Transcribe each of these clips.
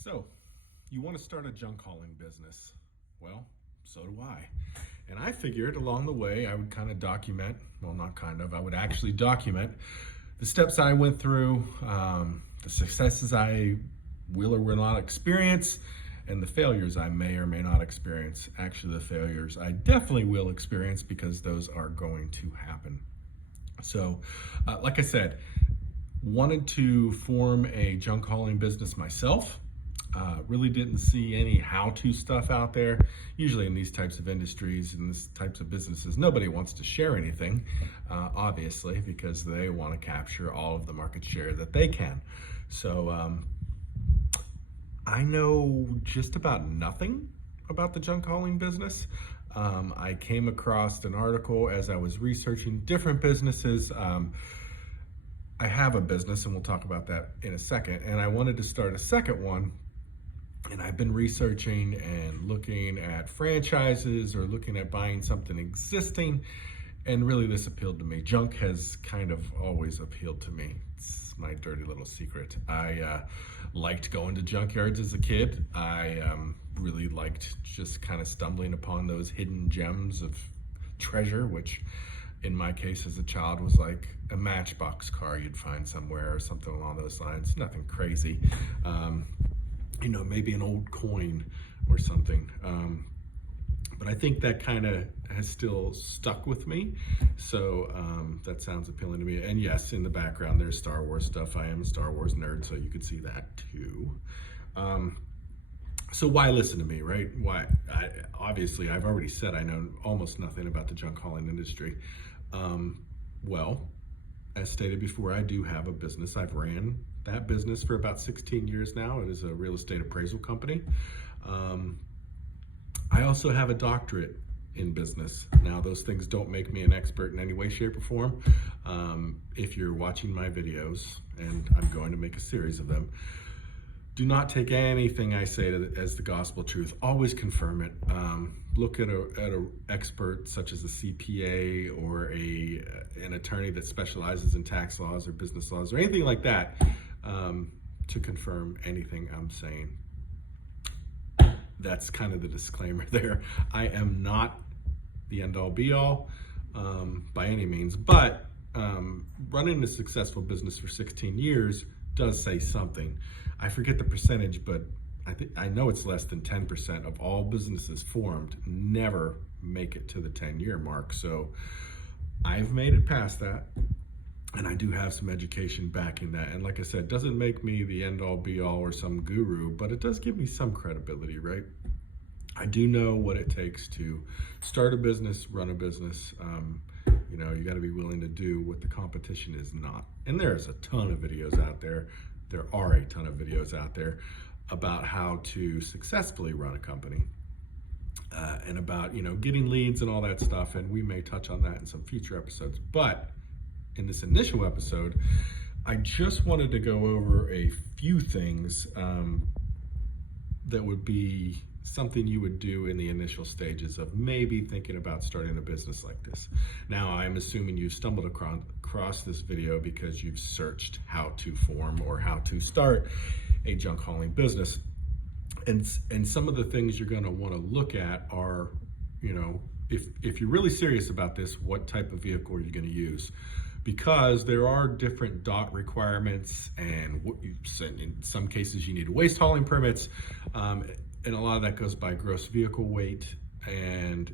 So, you want to start a junk hauling business? Well, so do I. And I figured along the way I would kind of document, well, not kind of, I would actually document the steps I went through, the successes I will or will not experience, and the failures I may or may not experience. Actually, the failures I definitely will experience because those are going to happen. So, like I said, wanted to form a junk hauling business myself. Really didn't see any how-to stuff out there. Usually in these types of industries and these types of businesses, nobody wants to share anything, obviously, because they want to capture all of the market share that they can. So I know just about nothing about the junk hauling business. I came across an article as I was researching different businesses. I have a business, and we'll talk about that in a second, and I wanted to start a second one. And I've been researching and looking at franchises or looking at buying something existing. And really this appealed to me. Junk has kind of always appealed to me. It's my dirty little secret. I liked going to junkyards as a kid. I really liked just kind of stumbling upon those hidden gems of treasure, which in my case as a child was like a Matchbox car you'd find somewhere or something along those lines. Nothing crazy. Maybe an old coin or something. But I think that kind of has still stuck with me. So that sounds appealing to me. And yes, in the background, there's Star Wars stuff. I am a Star Wars nerd, so you could see that too. So why listen to me, right? Why? Obviously, I've already said I know almost nothing about the junk hauling industry. Well, as stated before, I do have a business. I've ran that business for about 16 years now. It is a real estate appraisal company. I also have a doctorate in business. Now, those things don't make me an expert in any way, shape, or form. If you're watching my videos, and I'm going to make a series of them, do not take anything I say as the gospel truth. Always confirm it. Look at an expert such as a CPA or an attorney that specializes in tax laws or business laws or anything like that to confirm anything I'm saying. That's kind of the disclaimer there. I am not the end-all be-all by any means, but running a successful business for 16 years does say something. I forget the percentage, but I know it's less than 10% of all businesses formed never make it to the 10-year mark. So I've made it past that, and I do have some education backing that. And like I said, it doesn't make me the end-all be-all or some guru, but it does give me some credibility, right? I do know what it takes to start a business, run a business. You got to be willing to do what the competition is not. And there's a ton of videos out there. There are a ton of videos out there about how to successfully run a company and about, getting leads and all that stuff. And we may touch on that in some future episodes. But in this initial episode, I just wanted to go over a few things that would be something you would do in the initial stages of maybe thinking about starting a business like this. Now, I'm assuming you stumbled across this video because you've searched how to form or how to start a junk hauling business. And some of the things you're going to want to look at are, if you're really serious about this, what type of vehicle are you going to use? Because there are different DOT requirements, and in some cases you need waste hauling permits. And a lot of that goes by gross vehicle weight. And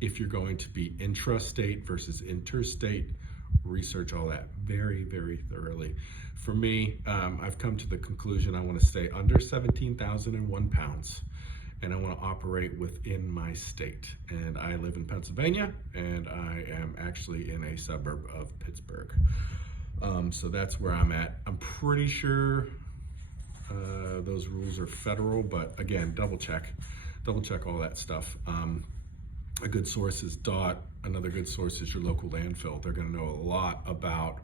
if you're going to be intrastate versus interstate, research all that very, very thoroughly. For me, I've come to the conclusion I want to stay under 17,001 pounds, and I want to operate within my state. And I live in Pennsylvania, and I am actually in a suburb of Pittsburgh. So that's where I'm at. I'm pretty sure those rules are federal, but again, double check all that stuff. A good source is DOT. Another good source is your local landfill. They're going to know a lot about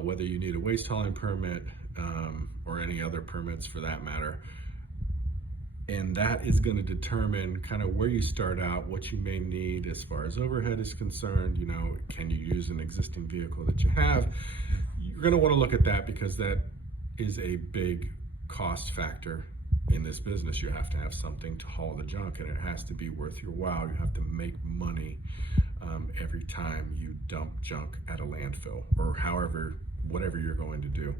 whether you need a waste hauling permit or any other permits for that matter. And that is going to determine kind of where you start out, what you may need as far as overhead is concerned. Can you use an existing vehicle that you have? You're going to want to look at that because that is a big cost factor in this business, you have to have something to haul the junk, and it has to be worth your while. You have to make money every time you dump junk at a landfill, or whatever you're going to do.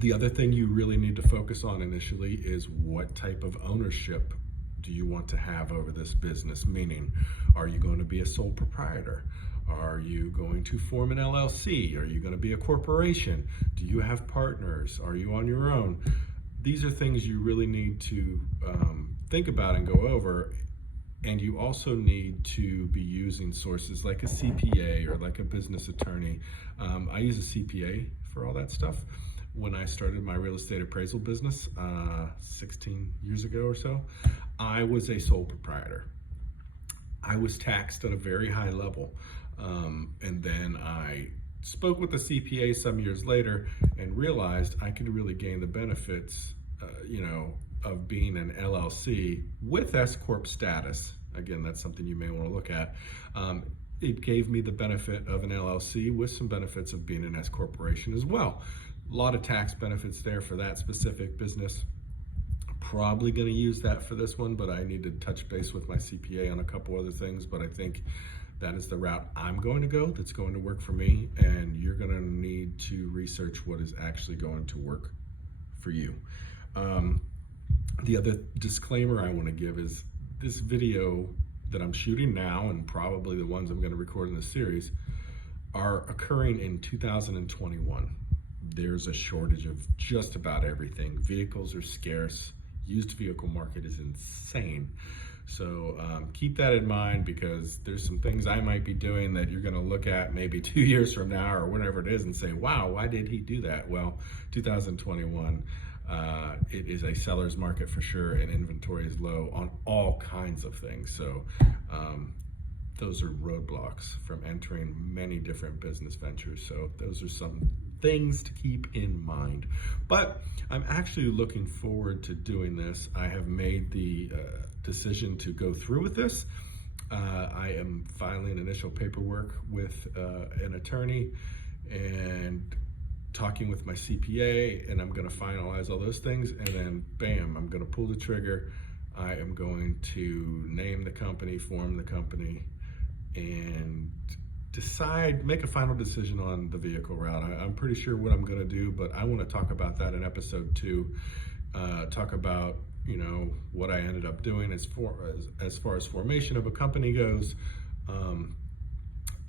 The other thing you really need to focus on initially is what type of ownership do you want to have over this business? Meaning, are you going to be a sole proprietor? Are you going to form an LLC? Are you going to be a corporation? Do you have partners? Are you on your own? These are things you really need to think about and go over. And you also need to be using sources like a CPA or like a business attorney. I use a CPA for all that stuff. When I started my real estate appraisal business 16 years ago or so, I was a sole proprietor. I was taxed at a very high level. And then I spoke with the CPA some years later and realized I could really gain the benefits, of being an LLC with S Corp status. Again, that's something you may want to look at. It gave me the benefit of an LLC with some benefits of being an S corporation as well. A lot of tax benefits there for that specific business. Probably going to use that for this one, but I need to touch base with my CPA on a couple other things. But I think that is the route I'm going to go that's going to work for me, and you're going to need to research what is actually going to work for you. The other disclaimer I want to give is this video that I'm shooting now, and probably the ones I'm going to record in this series, are occurring in 2021. There's a shortage of just about everything. Vehicles are scarce. Used vehicle market is insane. So keep that in mind, because there's some things I might be doing that you're going to look at maybe 2 years from now or whenever it is and say, wow, why did he do that? Well, 2021, it is a seller's market for sure, and inventory is low on all kinds of things. So those are roadblocks from entering many different business ventures. So those are some things to keep in mind. But I'm actually looking forward to doing this. I have made the decision to go through with this. I am filing initial paperwork with an attorney and talking with my CPA, and I'm going to finalize all those things, and then bam, I'm going to pull the trigger. I am going to name the company, form the company, and make a final decision on the vehicle route. I'm pretty sure what I'm going to do, but I want to talk about that in episode 2. Talk about what I ended up doing as far as formation of a company goes,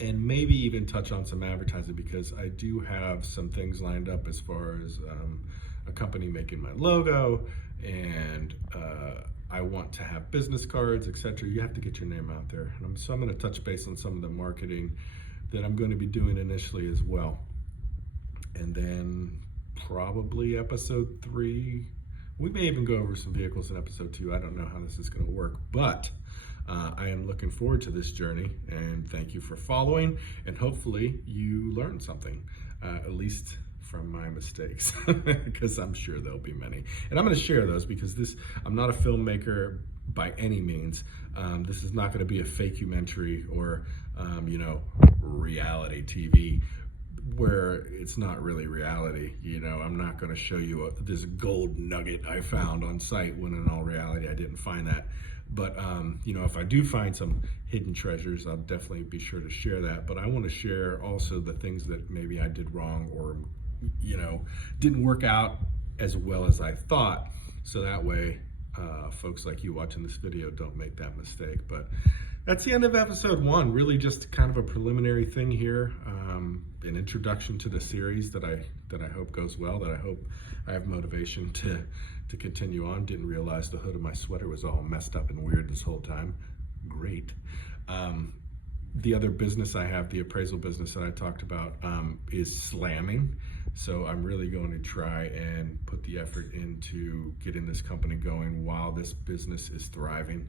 and maybe even touch on some advertising, because I do have some things lined up as far as a company making my logo, and I want to have business cards, etc. You have to get your name out there. So I'm going to touch base on some of the marketing that I'm going to be doing initially as well. And then probably episode 3, we may even go over some vehicles in episode 2. I don't know how this is going to work, but I am looking forward to this journey, and thank you for following, and hopefully you learned something, at least from my mistakes, because I'm sure there'll be many. And I'm going to share those, because I'm not a filmmaker by any means. This is not going to be a fakementary or reality TV where it's not really reality. I'm not going to show you this gold nugget I found on site, when in all reality I didn't find that. But if I do find some hidden treasures, I'll definitely be sure to share that. But I want to share also the things that maybe I did wrong, or didn't work out as well as I thought, so that way folks like you watching this video don't make that mistake. But that's the end of episode 1. Really just kind of a preliminary thing here, an introduction to the series that I hope goes well, that I hope I have motivation to continue on. Didn't realize the hood of my sweater was all messed up and weird this whole time. Great. The other business I have, the appraisal business that I talked about, is slamming. So I'm really going to try and put the effort into getting this company going while this business is thriving.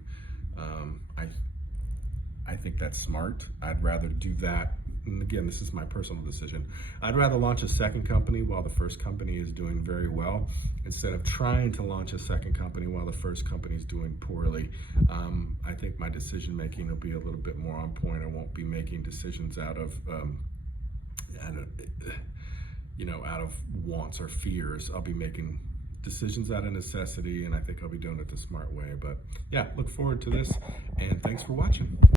I think that's smart. I'd rather do that. And again, this is my personal decision. I'd rather launch a second company while the first company is doing very well, instead of trying to launch a second company while the first company is doing poorly. I think my decision making will be a little bit more on point. I won't be making decisions out of wants or fears. I'll be making decisions out of necessity, and I think I'll be doing it the smart way. But yeah, look forward to this, and thanks for watching.